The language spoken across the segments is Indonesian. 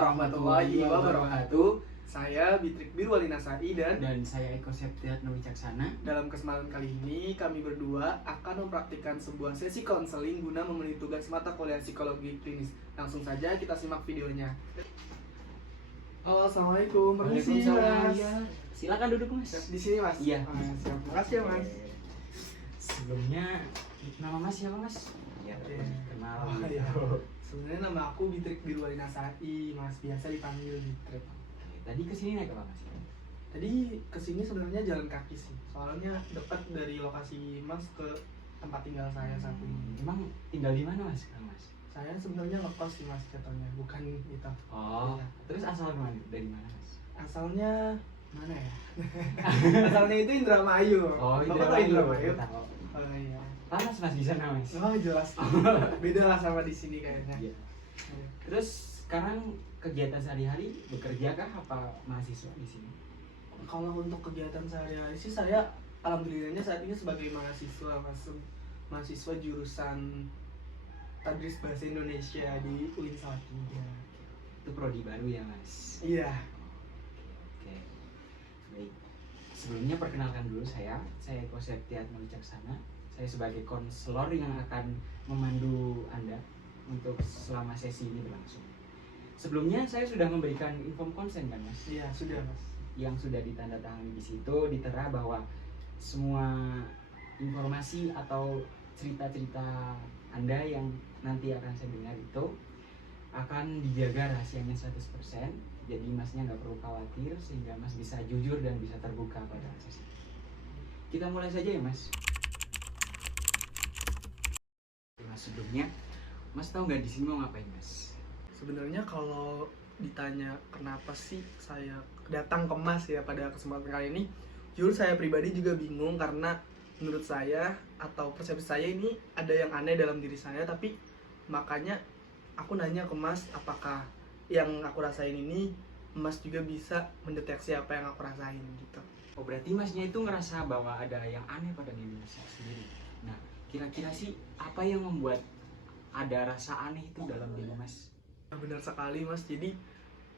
warahmatullahi wabarakatuh. Saya Bitrik Birwalina Sai dan saya Eko Septiatno Wicaksana. dalam kesempatan kali ini kami berdua akan mempraktikkan sebuah sesi konseling guna memenuhi tugas mata kuliah psikologi klinis. Langsung saja kita simak videonya. Halo, assalamualaikum. Permisi, Mas. Ya, silakan duduk, Mas. Di sini, Mas. Iya. Siap. Terima kasih ya, Mas. Sebelumnya nama Mas siapa, Mas? Ya, kenal. Oh, iya. Sebenarnya nama aku Bitrik Birwalina Sai, Mas. Biasa dipanggil Bitrik. Tadi kesini naik apa, Mas? Tadi kesini sebenarnya jalan kaki sih. Soalnya dekat dari lokasi Mas ke tempat tinggal saya saat ini. Emang tinggal di mana, Mas? Mas? Saya sebenarnya ngekos sih, Mas, jatuhnya, bukan itu. Oh, Iya. terus asal dari mana, Mas? Asalnya mana ya? Asalnya itu Indramayu. Oh, Bapak tahu Indramayu? Tahu. Oh iya. Panas, Mas, di sana, Mas. Oh, jelas. Beda lah sama di sini kayaknya. Iya. Terus sekarang kegiatan sehari-hari bekerja kah apa mahasiswa di sini? Kalau untuk kegiatan sehari-hari sih saya alhamdulillahnya saat ini sebagai mahasiswa, Mas. Mahasiswa jurusan Tadris Bahasa Indonesia di UIN Salatiga. Itu prodi baru ya, Mas? Iya. Oke. Baik. Sebelumnya perkenalkan dulu saya Eko Septiatno Wicaksana. Saya sebagai konselor yang akan memandu Anda untuk selama sesi ini berlangsung. Sebelumnya saya sudah memberikan inform konsen kan, Mas? Iya, sudah, Mas. Yang sudah ditandatangani di situ ditera bahwa semua informasi atau cerita-cerita Anda yang nanti akan saya dengar itu akan dijaga rahasianya 100%. Jadi Masnya nggak perlu khawatir sehingga Mas bisa jujur dan bisa terbuka pada sesi. Kita mulai saja ya, Mas. Mas, sebelumnya Mas tahu nggak di sini mau ngapain, Mas? Sebenarnya kalau ditanya kenapa sih saya datang ke Mas ya pada kesempatan kali ini, jujur saya pribadi juga bingung karena menurut saya atau persepsi saya ini ada yang aneh dalam diri saya, tapi makanya aku nanya ke Mas apakah yang aku rasain ini Mas juga bisa mendeteksi apa yang aku rasain gitu. Oh, berarti Masnya itu ngerasa bahwa ada yang aneh pada diri Mas sendiri. Nah, kira-kira sih apa yang membuat ada rasa aneh itu dalam diri Mas? Benar sekali, Mas. Jadi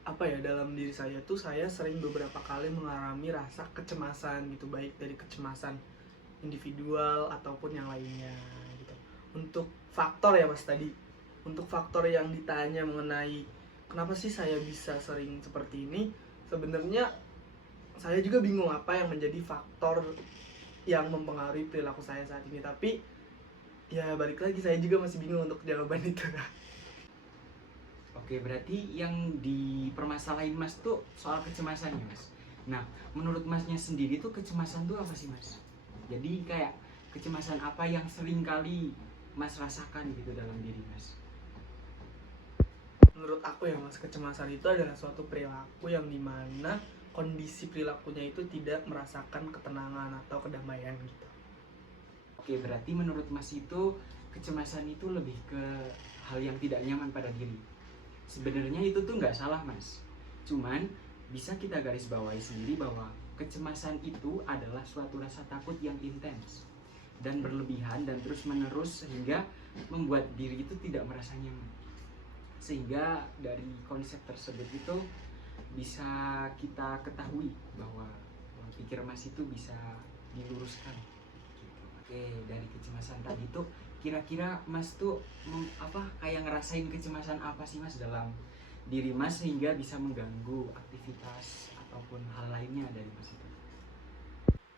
apa ya, dalam diri saya tuh saya sering beberapa kali mengalami rasa kecemasan gitu, baik dari kecemasan individual ataupun yang lainnya gitu. Untuk faktor ya, Mas, tadi untuk faktor yang ditanya mengenai kenapa sih saya bisa sering seperti ini, sebenarnya saya juga bingung apa yang menjadi faktor yang mempengaruhi perilaku saya saat ini. Tapi ya balik lagi, saya juga masih bingung untuk jawaban itu. Oke, berarti yang dipermasalahin Mas tuh soal kecemasan ya, Mas. Nah, menurut Masnya sendiri tuh kecemasan tuh apa sih, Mas? Jadi kayak kecemasan apa yang sering kali Mas rasakan gitu dalam diri Mas? Menurut aku ya, Mas, kecemasan itu adalah suatu perilaku yang dimana kondisi perilakunya itu tidak merasakan ketenangan atau kedamaian gitu. Oke, berarti menurut Mas itu kecemasan itu lebih ke hal yang tidak nyaman pada diri. Sebenarnya itu tuh nggak salah, Mas. Cuman bisa kita garis bawahi sendiri bahwa kecemasan itu adalah suatu rasa takut yang intens dan berlebihan dan terus menerus sehingga membuat diri itu tidak merasa nyaman. Sehingga dari konsep tersebut itu bisa kita ketahui bahwa pikir Mas itu bisa diluruskan. Oke, dari kecemasan tadi tuh kira-kira Mas tuh kayak ngerasain kecemasan apa sih, Mas, dalam diri Mas sehingga bisa mengganggu aktivitas ataupun hal lainnya dari Mas itu?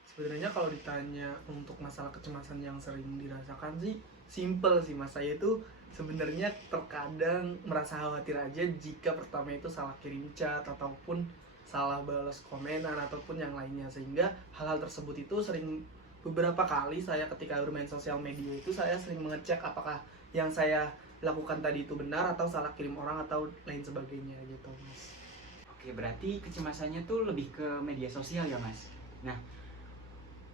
Sebenarnya kalau ditanya untuk masalah kecemasan yang sering dirasakan sih simple sih, Mas. Saya itu sebenarnya terkadang merasa khawatir aja jika pertama itu salah kirim chat ataupun salah balas komenan ataupun yang lainnya, sehingga hal-hal tersebut itu sering beberapa kali saya ketika bermain sosial media itu saya sering mengecek apakah yang saya lakukan tadi itu benar atau salah kirim orang atau lain sebagainya gitu, Mas. Oke, berarti kecemasannya tuh lebih ke media sosial ya, Mas. Nah,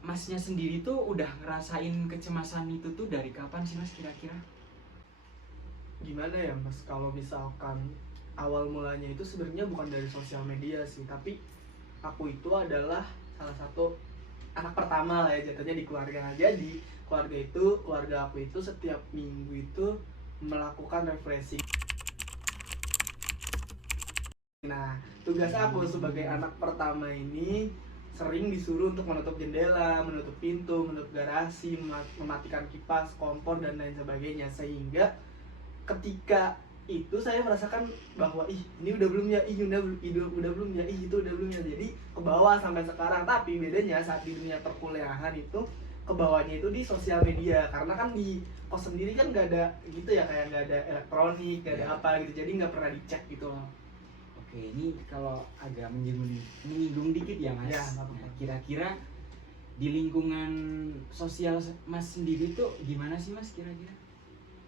Masnya sendiri tuh udah ngerasain kecemasan itu tuh dari kapan sih, Mas, kira-kira? Gimana ya, Mas, kalau misalkan awal mulanya itu sebenarnya bukan dari sosial media sih, tapi aku itu adalah salah satu anak pertama lah ya jatuhnya di keluarga. Nah, jadi keluarga aku itu setiap minggu itu melakukan refreshing Nah, tugas aku sebagai anak pertama ini sering disuruh untuk menutup jendela, menutup pintu, menutup garasi, mematikan kipas, kompor dan lain sebagainya, sehingga ketika itu saya merasakan bahwa ini udah belum ya, udah belum ya, itu udah belum ya, jadi ke bawah sampai sekarang. Tapi bedanya saat di dunia perkuliahan itu ke bawahnya itu di sosial media, karena kan di kos sendiri kan nggak ada gitu ya, kayak nggak ada elektronik, nggak ada apa gitu, jadi nggak pernah dicek gitu loh. Oke, ini kalau agak menyinggung dikit ya Mas. Ya, nggak apa-apa. Nah, kira-kira di lingkungan sosial Mas sendiri tuh gimana sih Mas kira-kira?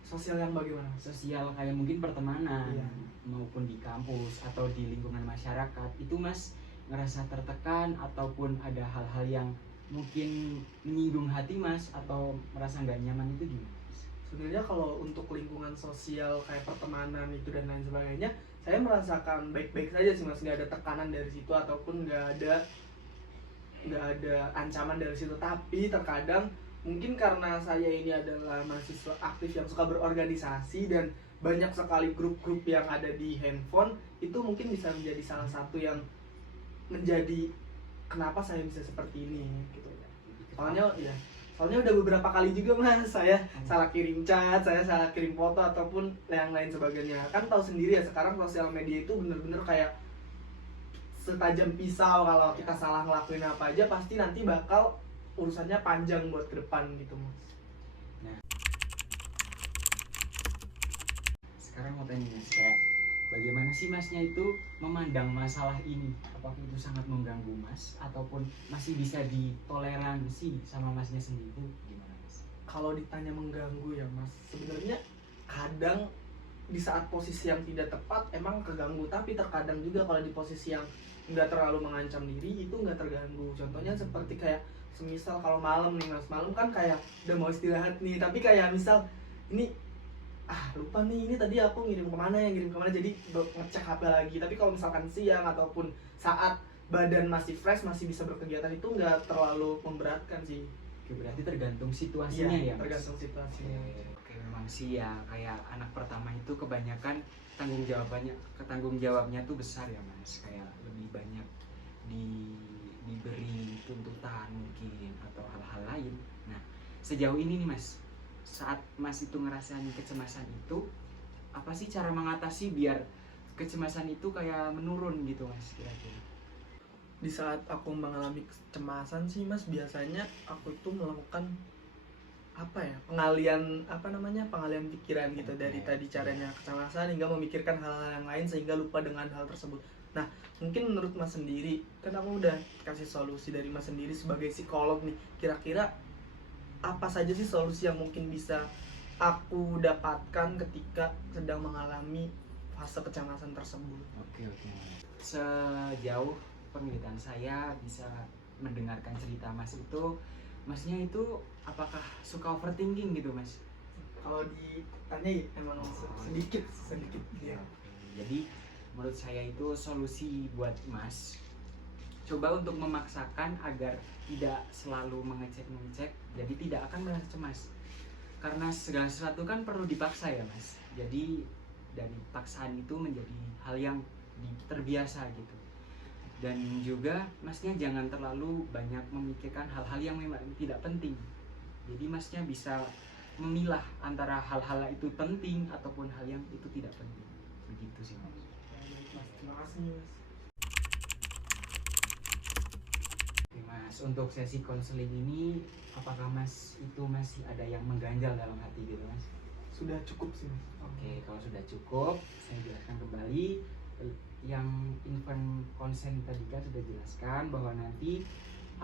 Sosial yang bagaimana? Sosial kayak mungkin pertemanan, Iya. maupun di kampus atau di lingkungan masyarakat, itu Mas ngerasa tertekan ataupun ada hal-hal yang mungkin menyinggung hati Mas atau merasa nggak nyaman itu gimana? Sebenarnya kalau untuk lingkungan sosial kayak pertemanan itu dan lain sebagainya, saya merasakan baik-baik saja sih Mas, nggak ada tekanan dari situ ataupun nggak ada ancaman dari situ. Tapi terkadang mungkin karena saya ini adalah mahasiswa aktif yang suka berorganisasi dan banyak sekali grup-grup yang ada di handphone, itu mungkin bisa menjadi salah satu yang menjadi kenapa saya bisa seperti ini gitu ya. Soalnya udah beberapa kali juga Mas saya salah kirim chat, saya salah kirim foto ataupun yang lain sebagainya. Kan tahu sendiri ya, sekarang sosial media itu bener-bener kayak setajam pisau. Kalau kita salah ngelakuin apa aja pasti nanti bakal urusannya panjang buat ke depan gitu Mas. Nah, sekarang mau tanya Mas, kayak bagaimana sih Masnya itu memandang masalah ini? Apakah itu sangat mengganggu Mas ataupun masih bisa ditoleransi sama Masnya sendiri? Itu gimana Mas? Kalau ditanya mengganggu ya Mas, sebenarnya kadang di saat posisi yang tidak tepat emang keganggu, tapi terkadang juga kalau di posisi yang nggak terlalu mengancam diri itu nggak terganggu. Contohnya seperti kayak semisal kalau malam nih Mas, malam kan kayak udah mau istirahat nih, tapi kayak misal ini lupa nih, ini tadi aku ngirim kemana, jadi ngecek HP lagi. Tapi kalau misalkan siang ataupun saat badan masih fresh, masih bisa berkegiatan, itu nggak terlalu memberatkan sih. Oke, berarti tergantung situasinya ya Mas? Tergantung situasinya. Oke, memang sih ya, kayak anak pertama itu kebanyakan tanggung jawabnya tuh besar ya Mas, kayak lebih banyak diberi tuntutan mungkin atau hal-hal lain. Nah, sejauh ini nih Mas, saat Mas itu ngerasain kecemasan itu, apa sih cara mengatasi biar kecemasan itu kayak menurun gitu Mas kira-kira? Di saat aku mengalami kecemasan sih Mas, biasanya aku itu melakukan pengalian pikiran gitu. Dari tadi caranya kecemasan hingga memikirkan hal-hal yang lain sehingga lupa dengan hal tersebut. Nah, mungkin menurut Mas sendiri, kan aku udah kasih solusi dari Mas sendiri sebagai psikolog nih, kira-kira apa saja sih solusi yang mungkin bisa aku dapatkan ketika sedang mengalami fase kecemasan tersebut? Oke. Sejauh penelitian saya bisa mendengarkan cerita Mas itu, Masnya itu apakah suka overthinking gitu Mas? Kalau ditanya emang sedikit ya. Jadi menurut saya itu solusi buat Mas, coba untuk memaksakan agar tidak selalu mengecek, jadi tidak akan merasa cemas. Karena segala sesuatu kan perlu dipaksa ya Mas. Jadi dari paksaan itu menjadi hal yang terbiasa gitu. Dan juga Masnya jangan terlalu banyak memikirkan hal-hal yang memang tidak penting. Jadi Masnya bisa memilah antara hal-hal itu penting ataupun hal yang itu tidak penting. Begitu sih Mas. Baik Mas, terima kasih Mas. Oke Mas, untuk sesi konseling ini apakah Mas itu masih ada yang mengganjal dalam hati gitu Mas? Sudah cukup sih Mas. Oke, kalau sudah cukup, saya jelaskan kembali. Yang infant consent tadi kan sudah jelaskan bahwa nanti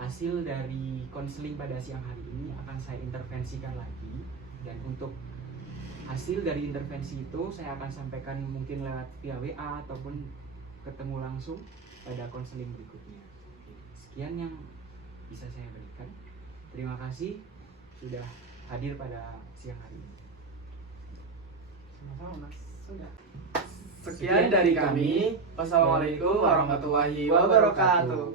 hasil dari konseling pada siang hari ini akan saya intervensikan lagi, dan untuk hasil dari intervensi itu saya akan sampaikan mungkin lewat via WA ataupun ketemu langsung pada konseling berikutnya. Oke, sekian yang bisa saya berikan. Terima kasih sudah hadir pada siang hari ini. Sama-sama Mas. Sudah. Sekian dari kami. Wassalamualaikum warahmatullahi wabarakatuh.